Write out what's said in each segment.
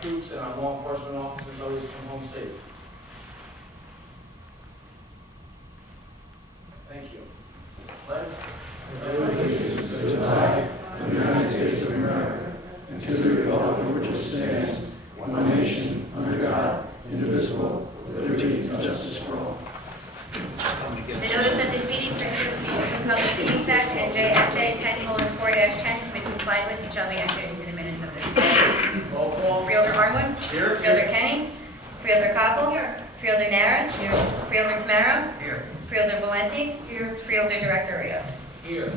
troops and our law enforcement officers always come home safe. Thank you. Pledge. Allegiance to the flag of the United States of America and to the republic for which it stands, one nation, under God, indivisible, with liberty and justice for all. The notice of this meeting pursuant to the Open Public Meetings Act, NJSA 10:4-10 has been complied with and shall be entered into the minutes of this meeting. Roll call. Freeholder Harwood. Here. Freeholder Kenny. Freeholder Koppel. Here. Freeholder Nara. Here. Freeholder Tamara. Here. Freeholder Valenti. Here. Freeholder Director Rios. Here.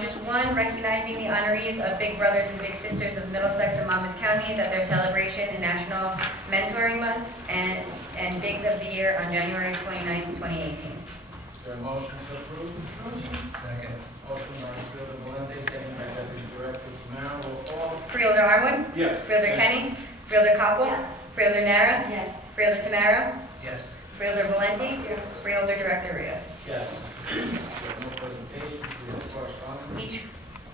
Just one, recognizing the honorees of Big Brothers and Big Sisters of Middlesex and Monmouth counties at their celebration in National Mentoring Month and Bigs of the Year on January 29, 2018. Is there a motion to approve? Motion. Second. Motion by Freeholder Valenti, second by Deputy Director Tamara. Roll call. Freeholder Harwood. Yes. Freeholder Kenny. Freeholder Koppel. Yes. Freeholder Nara. Yes. Freeholder Tamara. Yes. Freeholder Valenti. Yes. Freeholder Director Rios. Yes. No presentation. Correspondence. Each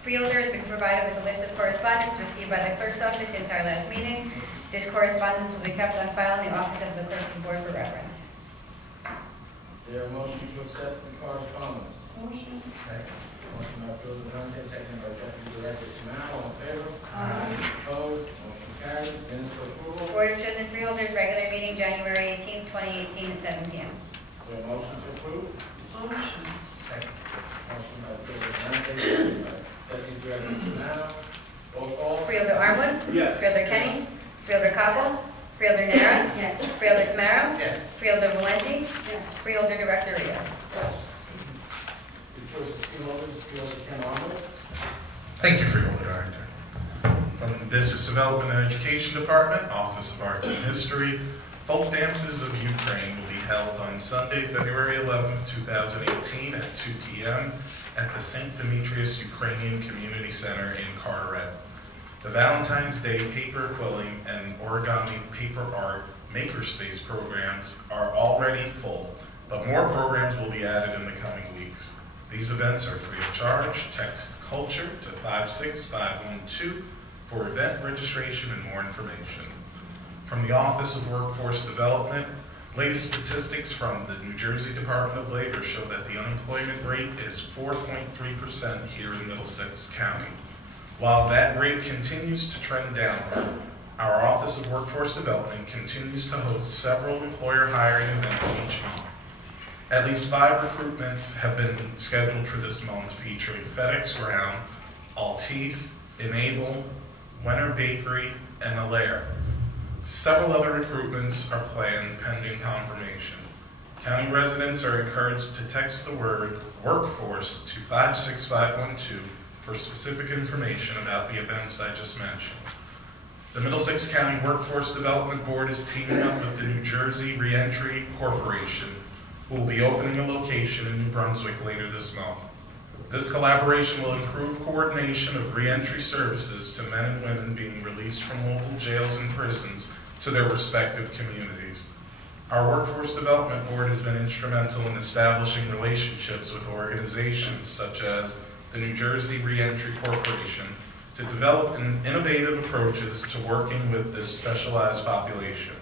freeholder has been provided with a list of correspondence received by the clerk's office since our last meeting. This correspondence will be kept on file in the office of the clerk and board for reference. Is there a motion to accept the correspondence? Motion. Second. Motion by Freeholder Valenti, second by Deputy Director Tamara. All in favor? Aye. Opposed? Motion carries. Minutes for approval. Board of Chosen Freeholders regular meeting January 18, 2018 at 7 p.m. Is there a motion to approve? Motion. Second. Motion by Freeholder Valenti, second by Deputy Director Tamara. Roll call. Freeholder Armwood. Yes. Freeholder Kenny. Freeholder Koppel. Freeholder Nara. Yes. Freeholder Tamara. Yes. Freeholder Valenti. Yes. Freeholder Director Rios. Yes. Reports of freeholders, Freeholder Ken Arnold. Thank you, Freeholder Director. From the Business Development and Education Department, Office of Arts and History, Folk Dances of Ukraine will be held on Sunday, February 11, 2018 at 2 p.m. at the St. Demetrius Ukrainian Community Center in Carteret. The Valentine's Day paper quilling and origami paper art makerspace programs are already full, but more programs will be added in the coming weeks. These events are free of charge. Text CULTURE to 56512 for event registration and more information. From the Office of Workforce Development, latest statistics from the New Jersey Department of Labor show that the unemployment rate is 4.3% here in Middlesex County. While that rate continues to trend downward, our Office of Workforce Development continues to host several employer hiring events each month. At least 5 recruitments have been scheduled for this month, featuring FedEx Ground, Altice, Enable, Wenner Bakery, and Alaire. Several other recruitments are planned pending confirmation. County residents are encouraged to text the word workforce to 56512 for specific information about the events I just mentioned. The Middlesex County Workforce Development Board is teaming up with the New Jersey Reentry Corporation, who will be opening a location in New Brunswick later this month. This collaboration will improve coordination of reentry services to men and women being released from local jails and prisons to their respective communities. Our Workforce Development Board has been instrumental in establishing relationships with organizations such as the New Jersey Reentry Corporation to develop innovative approaches to working with this specialized population.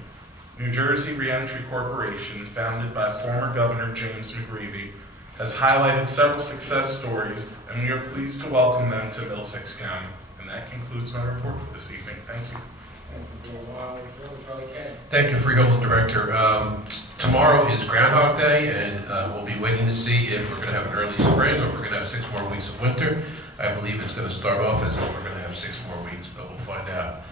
New Jersey Reentry Corporation, founded by former Governor James McGreevey, has highlighted several success stories, and we are pleased to welcome them to Middlesex County. And that concludes my report for this evening. Thank you. Thank you, Freeholder Director. Tomorrow is Groundhog Day, and we'll be waiting to see if we're going to have an early spring or if we're going to have 6 more weeks of winter. I believe it's going to start off as if we're going to have 6 more weeks, but we'll find out.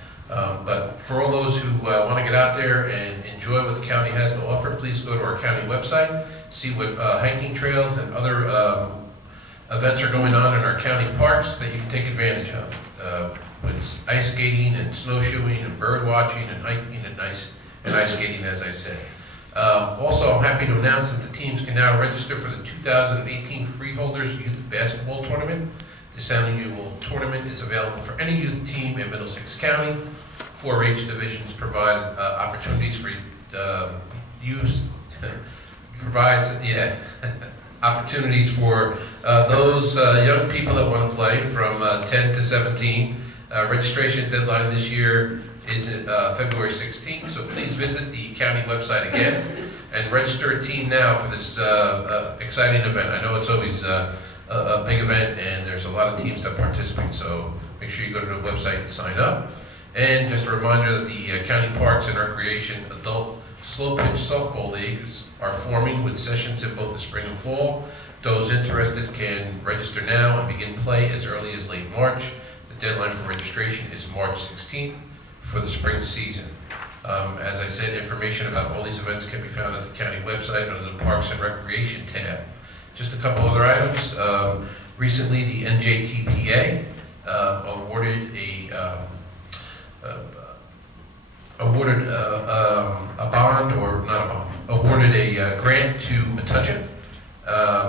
But for all those who want to get out there and enjoy what the county has to offer, please go to our county website, see what hiking trails and other events are going on in our county parks that you can take advantage of. With ice skating and snowshoeing and bird watching and hiking and ice skating, as I said. Also, I'm happy to announce that the teams can now register for the 2018 Freeholders Youth Basketball Tournament. This annual tournament is available for any youth team in Middlesex County. 4-H divisions provide opportunities for youth. Provides opportunities for those young people that want to play from 10 to 17. Registration deadline this year is February 16th, so please visit the county website again and register a team now for this exciting event. I know it's always a big event and there's a lot of teams that participate, so make sure you go to the website and sign up. And just a reminder that the County Parks and Recreation Adult Slow Pitch Softball Leagues are forming with sessions in both the spring and fall. Those interested can register now and begin play as early as late March. The deadline for registration is March 16th for the spring season. As I said, information about all these events can be found at the county website under the Parks and Recreation tab. Just a couple other items. Recently, the NJTPA awarded awarded a grant to Metuchen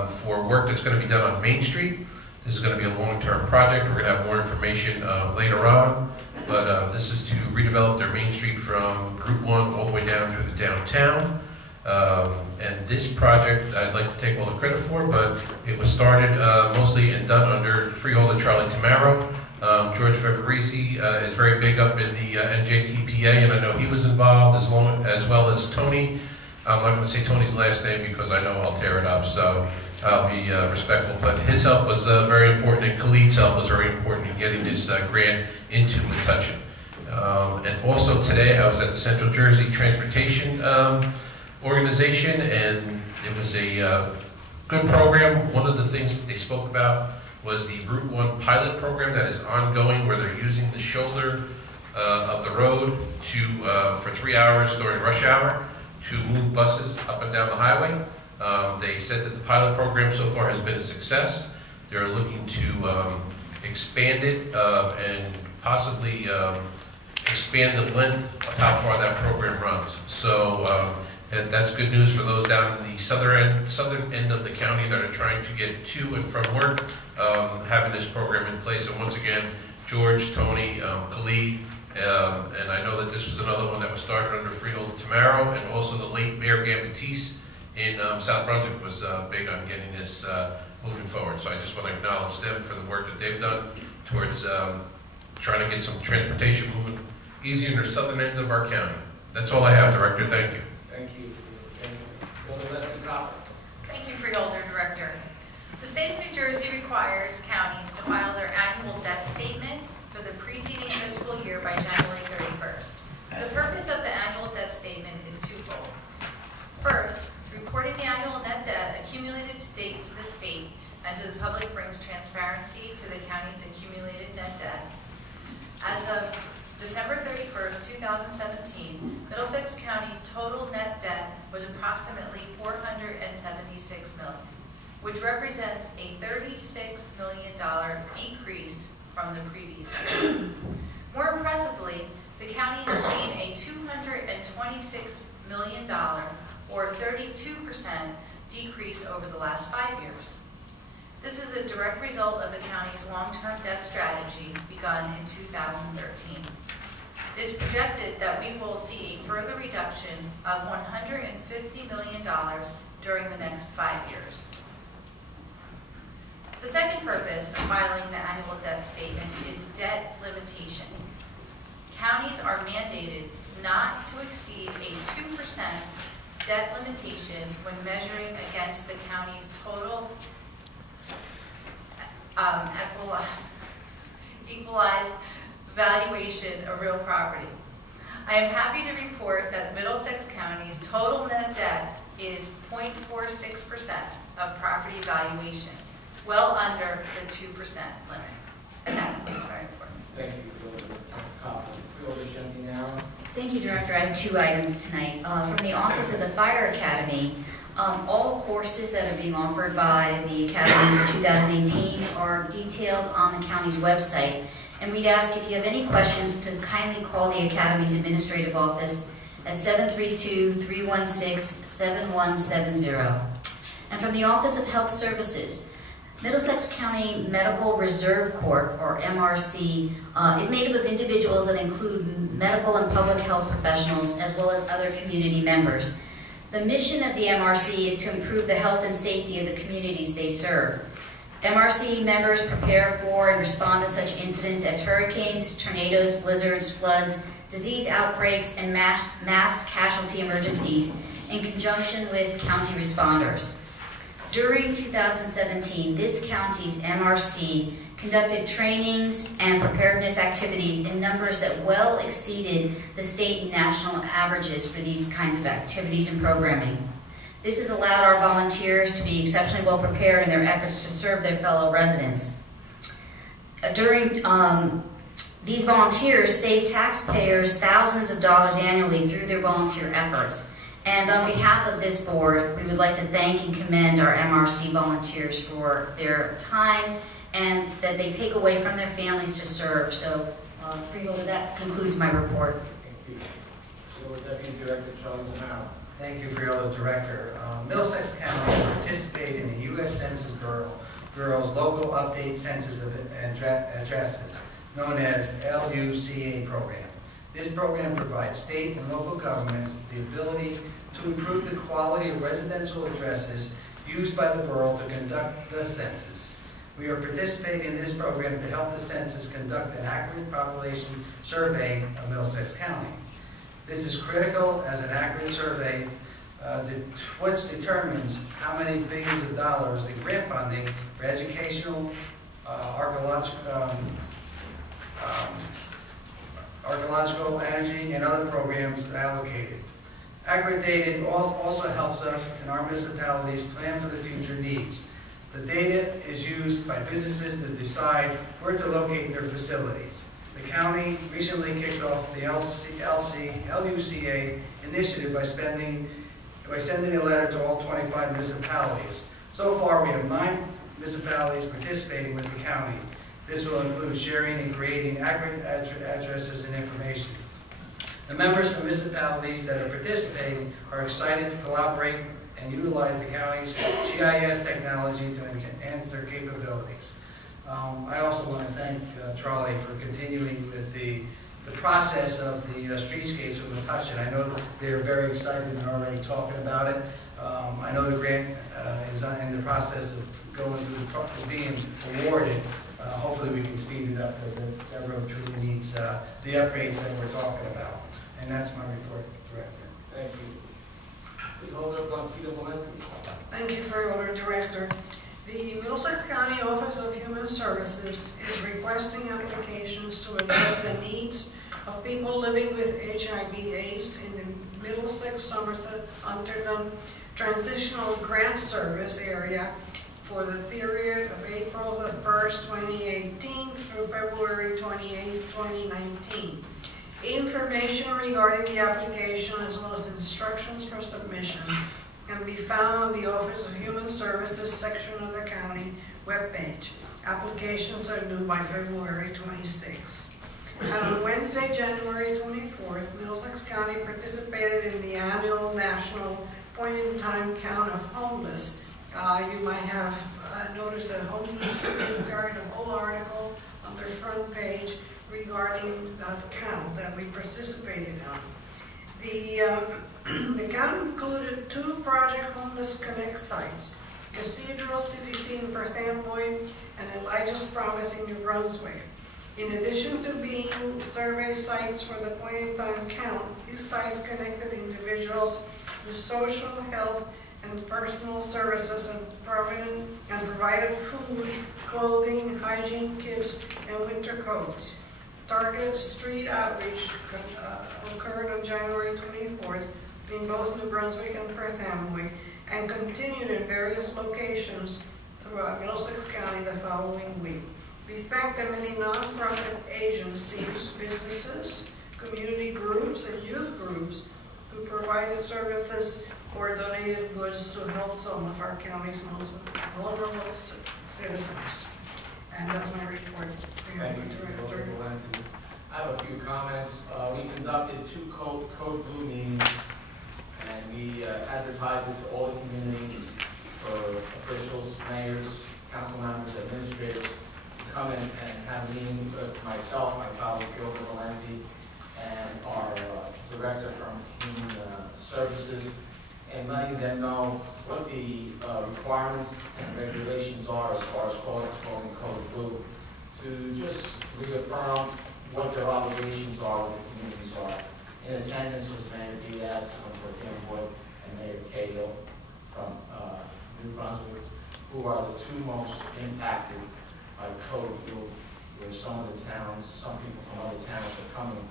for work that's going to be done on Main Street. This is going to be a long-term project. We're going to have more information later on, but this is to redevelop their Main Street from Route 1 all the way down through the downtown. And this project, I'd like to take all the credit for, but it was started mostly and done under Freeholder Charlie Tamaro. George Fabrizi is very big up in the NJTPA, and I know he was involved, as well as Tony. I'm not going to say Tony's last name because I know I'll tear it up, so I'll be respectful. But his help was very important, and Khalid's help was very important in getting this grant into Metuchen. And also today I was at the Central Jersey Transportation Organization, and it was a good program. One of the things that they spoke about was the Route 1 pilot program that is ongoing, where they're using the shoulder of the road for 3 hours during rush hour to move buses up and down the highway. They said that the pilot program so far has been a success. They're looking to expand it and possibly expand the length of how far that program runs. So and that's good news for those down in the southern end of the county that are trying to get to and from work, having this program in place. And once again, George, Tony, Khalid, and I know that this was another one that was started under Freeholder Tamaro, and also the late Mayor Gambitese in South Brunswick was big on getting this moving forward. So I just want to acknowledge them for the work that they've done towards trying to get some transportation moving easier in the southern end of our county. That's all I have, Director. Thank you. Thank you. Thank you, Freeholder Director. The state of New Jersey requires counties to file their annual debt statement for the preceding fiscal year by January 31st. The purpose of the annual debt statement is twofold. First, reporting the annual net debt accumulated to date to the state and to the public brings transparency to the county's accumulated net debt. As of December 31st, 2017, Middlesex County's total net debt was approximately $476 million, which represents a $36 million decrease from the previous year. More impressively, the county has seen a $226 million, or 32% decrease over the last 5 years. This is a direct result of the county's long-term debt strategy begun in 2013. It is projected that we will see a further reduction of $150 million during the next 5 years. The second purpose of filing the annual debt statement is debt limitation. Counties are mandated not to exceed a 2% debt limitation when measuring against the county's total equalized valuation of real property. I am happy to report that Middlesex County's total net debt is 0.46% of property valuation, well under the 2% limit. And that is very important. Thank you for the compliment. Freeholder Shanti now. Thank you, Director. I have 2 items tonight. From the Office of the Fire Academy, all courses that are being offered by the Academy for 2018 are detailed on the county's website. And we'd ask if you have any questions to kindly call the Academy's administrative office at 732-316-7170. And from the Office of Health Services, Middlesex County Medical Reserve Corps, or MRC, is made up of individuals that include medical and public health professionals as well as other community members. The mission of the MRC is to improve the health and safety of the communities they serve. MRC members prepare for and respond to such incidents as hurricanes, tornadoes, blizzards, floods, disease outbreaks, and mass casualty emergencies in conjunction with county responders. During 2017, this county's MRC conducted trainings and preparedness activities in numbers that well exceeded the state and national averages for these kinds of activities and programming. This has allowed our volunteers to be exceptionally well prepared in their efforts to serve their fellow residents. These volunteers save taxpayers thousands of dollars annually through their volunteer efforts. And on behalf of this board, we would like to thank and commend our MRC volunteers for their time and that they take away from their families to serve. So, Freeholder, that concludes my report. Thank you. So, Deputy Director Charlie Zamaro. Thank you, Freeholder Director. Middlesex County participated in the U.S. Census Bureau's local update census addresses, known as LUCA program. This program provides state and local governments the ability to improve the quality of residential addresses used by the borough to conduct the census. We are participating in this program to help the census conduct an accurate population survey of Middlesex County. This is critical as an accurate survey which determines how many billions of dollars in grant funding for educational, archaeological, energy, and other programs allocated. Accurate data also helps us in our municipalities plan for the future needs. The data is used by businesses to decide where to locate their facilities. The county recently kicked off the LUCA initiative by sending a letter to all 25 municipalities. So far, we have 9 municipalities participating with the county. This will include sharing and creating accurate addresses and information. The members from municipalities that are participating are excited to collaborate and utilize the county's GIS technology to enhance their capabilities. I also want to thank Charlie for continuing with the process of the streetscapes with the touch, and I know they're very excited and already talking about it. I know the grant is in the process of going through being awarded. Hopefully we can speed it up because that road truly needs the upgrades that we're talking about. And that's my report, Director. Thank you. Freeholder Blanquita Valenti. Thank you, Freeholder Director. The Middlesex County Office of Human Services is requesting applications to address the needs of people living with HIV/AIDS in the Middlesex, Somerset, Hunterdon Transitional Grant Service area for the period of April the 1st, 2018 through February 28th, 2019. Information regarding the application as well as instructions for submission can be found on the Office of Human Services section of the county webpage. Applications are due by February 26th. And on Wednesday, January 24th, Middlesex County participated in the annual national point-in-time count of homeless. You might have noticed that homeless carried a whole article on their front page regarding the count that we participated on. The count included 2 Project Homeless Connect sites, Cathedral CDC in Perth Amboy and Elijah's Promise in New Brunswick. In addition to being survey sites for the point-in-time count, these sites connected individuals with social, health, and personal services and provided food, clothing, hygiene kits, and winter coats. Targeted street outreach occurred on January 24th in both New Brunswick and Perth Amboy and continued in various locations throughout Middlesex County the following week. We thank the many nonprofit agencies, businesses, community groups, and youth groups who provided services or donated goods to help some of our county's most vulnerable citizens. And that's my report. Thank you, Director. I have a few comments. We conducted 2 code blue meetings, and we advertised it to all the communities for officials, mayors, council members, administrators to come in and have a meeting with myself, my colleague Freeholder Valenti, and our director from Human Services. and letting them know what the requirements and regulations are as far as calling Code Blue, to just reaffirm what their obligations are, what the communities are. In attendance was Mayor Diaz from Wood and Mayor Cahill from New Brunswick, who are the two most impacted by Code Blue, where some of the towns, some people from other towns are coming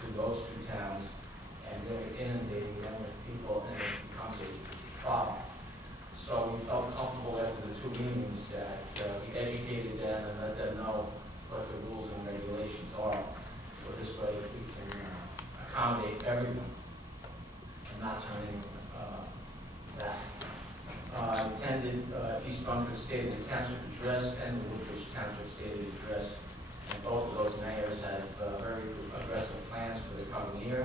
to those two towns, and they're inundating them with people, and it becomes a problem. So we felt comfortable after the two meetings that we educated them and let them know what the rules and regulations are. So this way we can accommodate everyone and not turn anyone back. I attended East Brunswick State of the Township Address and the Woodbridge Township State of the Address, and both of those mayors have very aggressive plans for the coming year,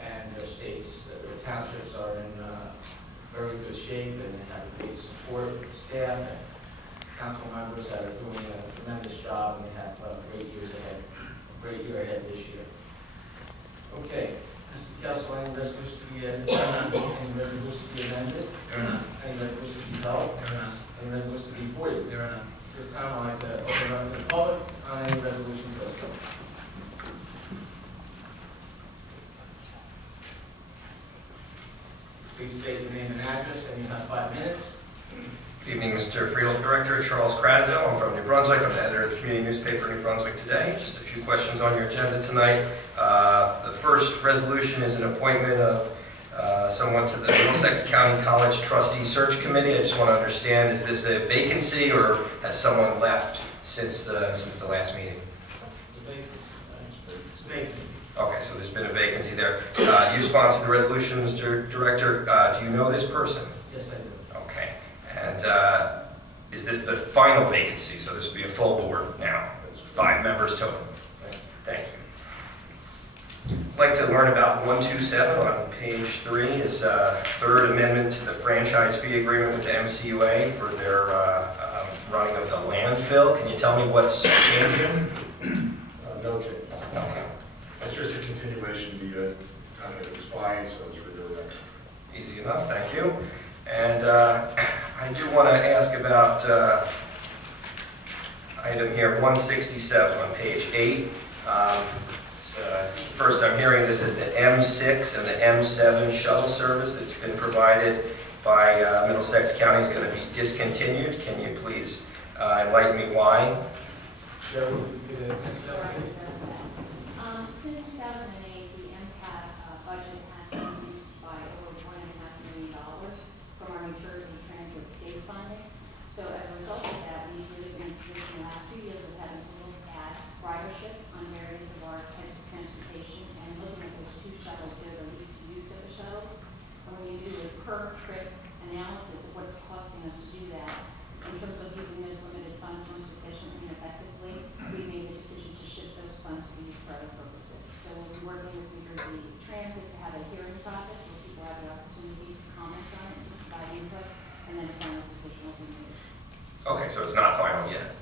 and their states, their townships are in very good shape, and they have a great support staff and council members that are doing a tremendous job, and they have great years ahead, a great year ahead this year. Okay, Mr. Kessel, any resolutions to be added? Any resolutions to be amended? There are none. Any resolutions to be held? There are none. Any resolutions to be voided? There are none. This time I'd like to open up to the public on any resolutions or so. Please state your name and address, and you have 5 minutes. Good evening, Mr. Freeholder Director, Charles Cradville. I'm from New Brunswick. I'm the editor of the community newspaper New Brunswick Today. Just a few questions on your agenda tonight. The first resolution is an appointment of someone to the Middlesex County College Trustee Search Committee. I just want to understand, is this a vacancy or has someone left since the last meeting? It's vacancy. Okay, so there's been a vacancy there. You sponsored the resolution, Mr. Director. Do you know this person? Yes, I do. Okay. And is this the final vacancy? So this will be a full board now. 5 members total. Right. Thank you. I'd like to learn about 127 on page 3 is third amendment to the franchise fee agreement with the MCUA for their running of the landfill. Can you tell me what's changing? No change. Okay. It's just a continuation. The contract expired, so it's renewed. Easy enough, thank you. And I do want to ask about item here 167 on page 8. First, I'm hearing this is the M6 and the M7 shuttle service that's been provided by Middlesex County is going to be discontinued. Can you please enlighten me why? Joe, you could answer that, please. Since 2008, the MCAT budget has been increased by over $1.5 million from our New Jersey Transit State funding. So as a result of that, we've really been in a position the last 2 years of having to look at ridership on various of our types of transportation and looking at those 2 shuttles. They're the least used of the shuttles. And when you do a per trip analysis of what it's costing us to do that, in terms of using those limited funds most efficiently and effectively, we made the decision to shift those funds to be used for other purposes. So we'll be working with New Jersey Transit to have a hearing process where people have the opportunity to comment on it, to provide input, and then a final decision will be made. Okay, so it's not final yet.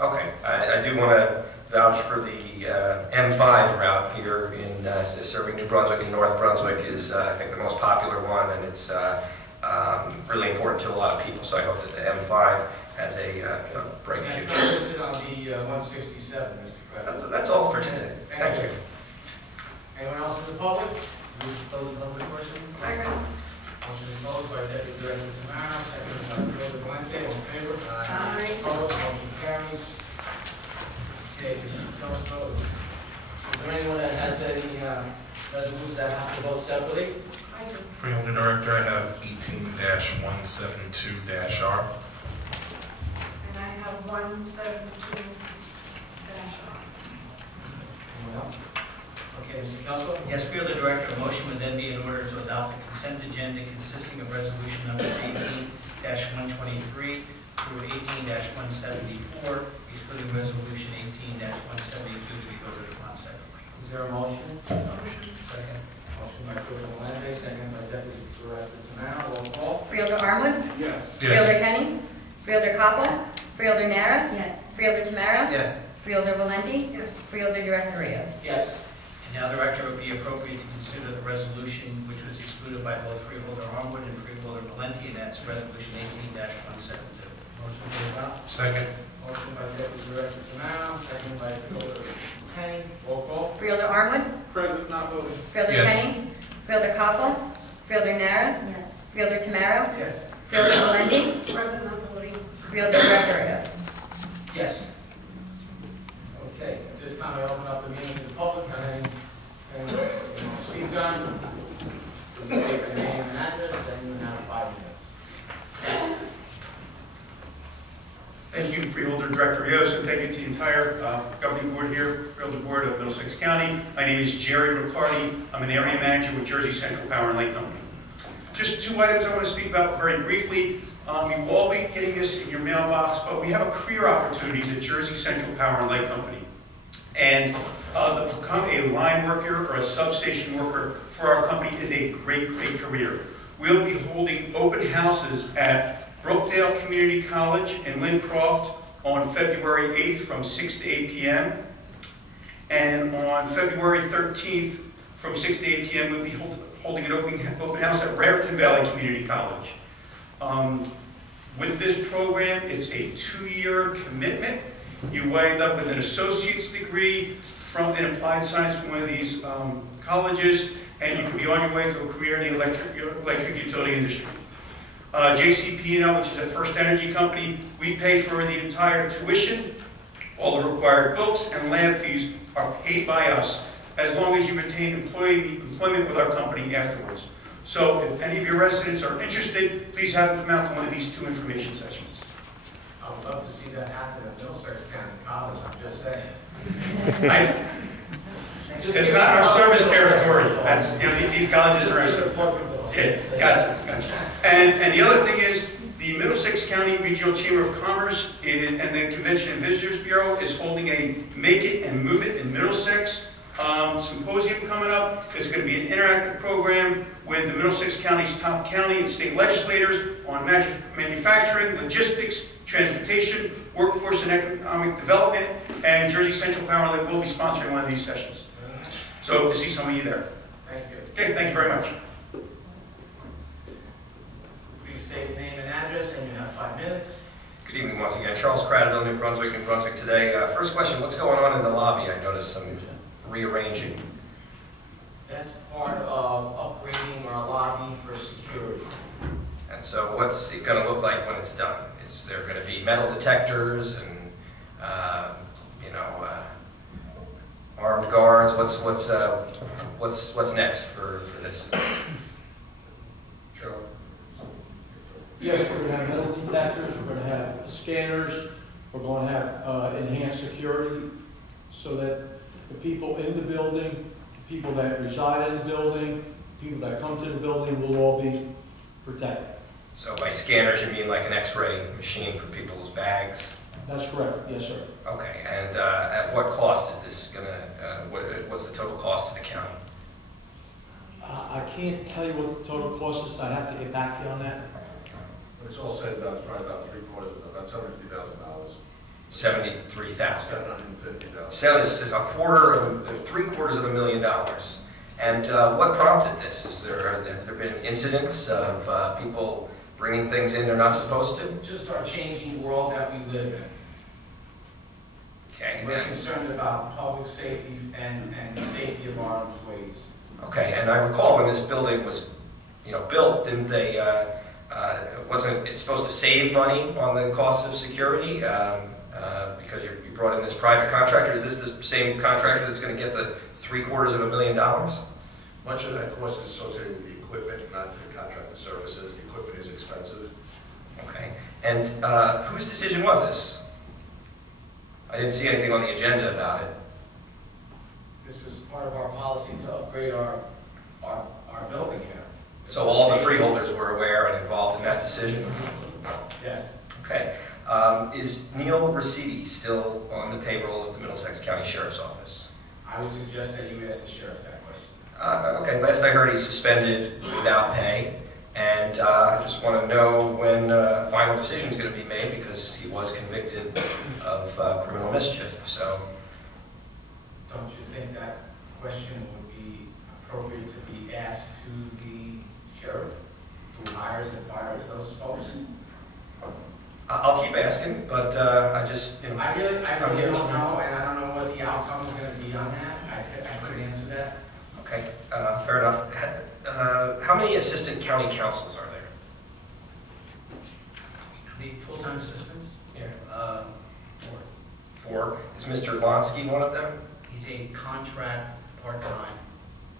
Okay, I do want to vouch for the M5 route here in serving New Brunswick and North Brunswick is, I think, the most popular one, and it's really important to a lot of people. So I hope that the M5 has a bright That's future. not listed on the 167, Mr. President. That's all for today. Thank you. Anyone else in the public? Move to close the public portion. Second. Motion is closed by Deputy Director Tamara, seconded by Freeholder Valente. All in favor? Aye. Opposed? Motion carries. Okay, Mr. Costello. Is there anyone that has any resolutions that have to vote separately? Freeholder Director, I have 18-172-R. And I have 172-R. Anyone else? Okay, Mr. Costello? Yes, Freeholder Director, a motion would then be in order to adopt the consent agenda consisting of resolution numbers 18-123 through 18-174, excluding resolution 18-172 to be voted upon separately. Is there a motion? Motion. Second. Motion by Freeholder Valente, seconded by Deputy Director Tamara. Roll call. Freeholder Armwood? Yes. Freeholder Kenny? Freeholder Koppel? Freeholder Nara? Yes. Freeholder Tamara? Yes. Freeholder Valente? Yes. Freeholder Director Rios? Yes. Now, Director, it would be appropriate to consider the resolution which was excluded by both Freeholder Armwood and Freeholder Valenti, and that's Resolution 18-172. Motion to adopt. Second. Motion by Deputy Director Tamaro, second by Freeholder Kenny. Roll call. Freeholder Armwood, Present, not voting. Freeholder Yes. Kenny, Freeholder Koppel, Freeholder Nara, Yes. Freeholder Tamaro, Yes. Freeholder Valenti, Present not voting. Freeholder Director. Yes. Okay, at this time I open up the meeting to the public. And speak on, please state your name and address, and you have 5 minutes. Thank you, Freeholder Director Rios, and thank you to the entire governing board here, Freeholder Board of Middlesex County. My name is Jerry Riccardi. I'm an area manager with Jersey Central Power and Light Company. Just 2 items I want to speak about very briefly. You will all be getting this in your mailbox, but we have career opportunities at Jersey Central Power and Light Company. And to become a line worker or a substation worker for our company is a great, great career. We'll be holding open houses at Brookdale Community College in Lincroft on February 8th from 6 to 8 p.m. And on February 13th from 6 to 8 p.m. we'll be holding an open house at Raritan Valley Community College. With this program, it's a 2-year commitment. You wind up with an associate's degree in applied science from one of these colleges, and you can be on your way to a career in the electric utility industry. JCP&L, which is a First Energy company, we pay for the entire tuition. All the required books and lab fees are paid by us, as long as you retain employment with our company afterwards. So if any of your residents are interested, please have them come out to one of these 2 information sessions. I would love to see that happen at Middlesex County College, I'm just saying. It's not our service territory. That's, these colleges are our yeah, gotcha. And the other thing is, the Middlesex County Regional Chamber of Commerce and the Convention and Visitors Bureau is holding a Make It and Move It in Middlesex symposium coming up. It's going to be an interactive program with the Middlesex County's top county and state legislators on manufacturing, logistics, transportation, workforce and economic development, and Jersey Central Power Light will be sponsoring one of these sessions. So hope to see some of you there. Thank you. Okay, thank you very much. Please state your name and address, and you have 5 minutes. Good evening once again. Charles Cradwell, New Brunswick today. First question, what's going on in the lobby? I noticed some rearranging. That's part of upgrading our lobby for security. And so what's it going to look like when it's done? Is there going to be metal detectors and, armed guards? What's next for this? Joe? Yes, we're going to have metal detectors, we're going to have scanners, we're going to have enhanced security so that the people in the building, the people that reside in the building, people that come to the building will all be protected. So by scanners, you mean like an X-ray machine for people's bags? That's correct, yes, sir. Okay, and at what cost is this going to, what's the total cost to the county? I can't tell you what the total cost is, I'd have to get back to you on that. When it's all said and done, it's probably about about $750,000. $73,000. $750,000. So it's $3/4 of $1 million. And what prompted this? Have there been incidents of people bringing things in they're not supposed to? Just our changing world that we live in. Okay. We're concerned about public safety and the safety of our employees. Okay, and I recall when this building was, built, didn't they? Wasn't it supposed to save money on the cost of security? Because you brought in this private contractor. Is this the same contractor that's going to get the $750,000 of $1 million? Much of that cost is associated with the equipment, not the contracted services. The equipment is expensive. Okay, and whose decision was this? I didn't see anything on the agenda about it. This was part of our policy to upgrade our building here. So all the freeholders were aware and involved in that decision? Yes. Okay. Is Neil Raciti still on the payroll of the Middlesex County Sheriff's Office? I would suggest that you ask the sheriff that question. Okay, last I heard he's suspended without pay, and I just want to know when a final decision is going to be made because he was convicted of criminal mischief. So, don't you think that question would be appropriate to be asked to the sheriff, who hires and fires those folks. I'll keep asking, but I just, you know. I really don't know, and I don't know what the outcome is going to be on that. I couldn't answer that. Okay, fair enough. How many assistant county councils are there? The full-time assistants? Yeah. 4. 4. Is Mr. Lonsky one of them? He's a contract part-time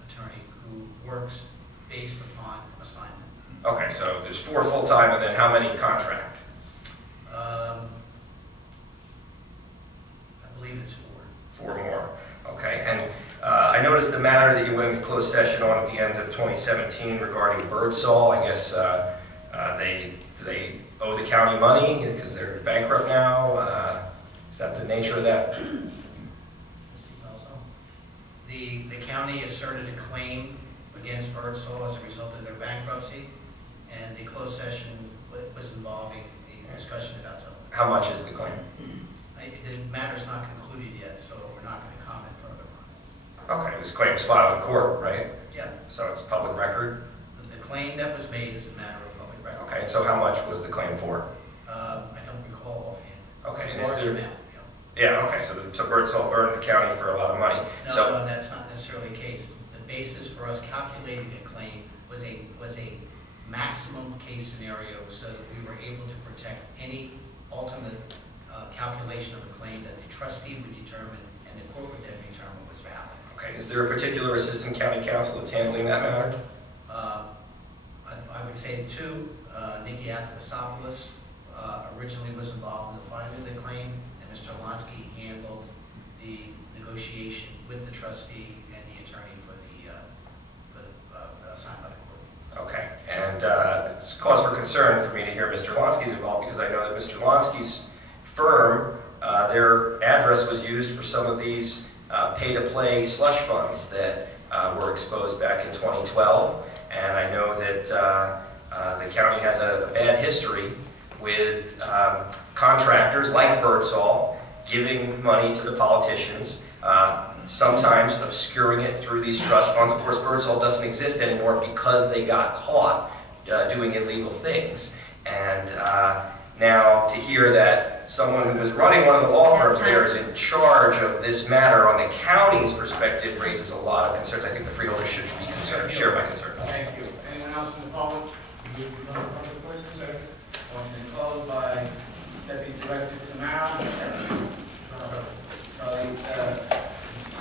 attorney who works based upon assignment. Okay, so there's 4 full-time, and then how many contract? I believe it's 4. 4 more. Okay, and I noticed the matter that you went into closed session on at the end of 2017 regarding Birdsall. I guess do they owe the county money because they're bankrupt now? Is that the nature of that? The county asserted a claim against Birdsall as a result of their bankruptcy, and the closed session was involving a discussion about something. How much is the claim? The matter's not concluded yet, so we're not going to comment further on it. Okay, this claim was filed in court, right? Yeah. So it's public record? The claim that was made is a matter of public record. Okay, so how much was the claim for? I don't recall offhand. Okay, It's a large amount, yeah, okay, so Birdsall burned the county for a lot of money. No, that's not necessarily the case. The basis for us calculating a claim was a maximum case scenario so that we were able to protect any ultimate calculation of a claim that the trustee would determine and the court would then determine was valid. Okay, is there a particular assistant county counsel that's handling that matter? I would say 2. Nikki Athanasopoulos originally was involved in the filing of the claim, and Mr. Lonsky handled the negotiation with the trustee and the attorney for the assigned by the court. Okay, and it's cause for concern for me to hear Mr. Lonsky's involved because I know that Mr. Lonsky's firm, their address was used for some of these pay-to-play slush funds that were exposed back in 2012, and I know that the county has a bad history with contractors like Birdsall giving money to the politicians, sometimes obscuring it through these trust funds. Of course, Birdsall doesn't exist anymore because they got caught doing illegal things. And now to hear that someone who was running one of the law firms there is in charge of this matter on the county's perspective raises a lot of concerns. I think the freeholders should be concerned, share my concern. Thank you. Anyone else in the public? Motion closed by Deputy Director Tamara.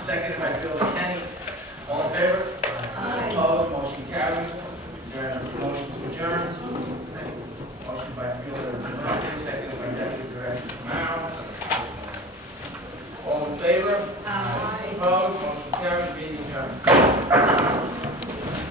Seconded by Phil Kenny. All in favor? Aye. Opposed? Motion carries. Motion to adjourn. Motion by Phil Kenny, seconded by Deputy Director Tamara. All in favor? Aye. Opposed? Motion carries. Meeting adjourned.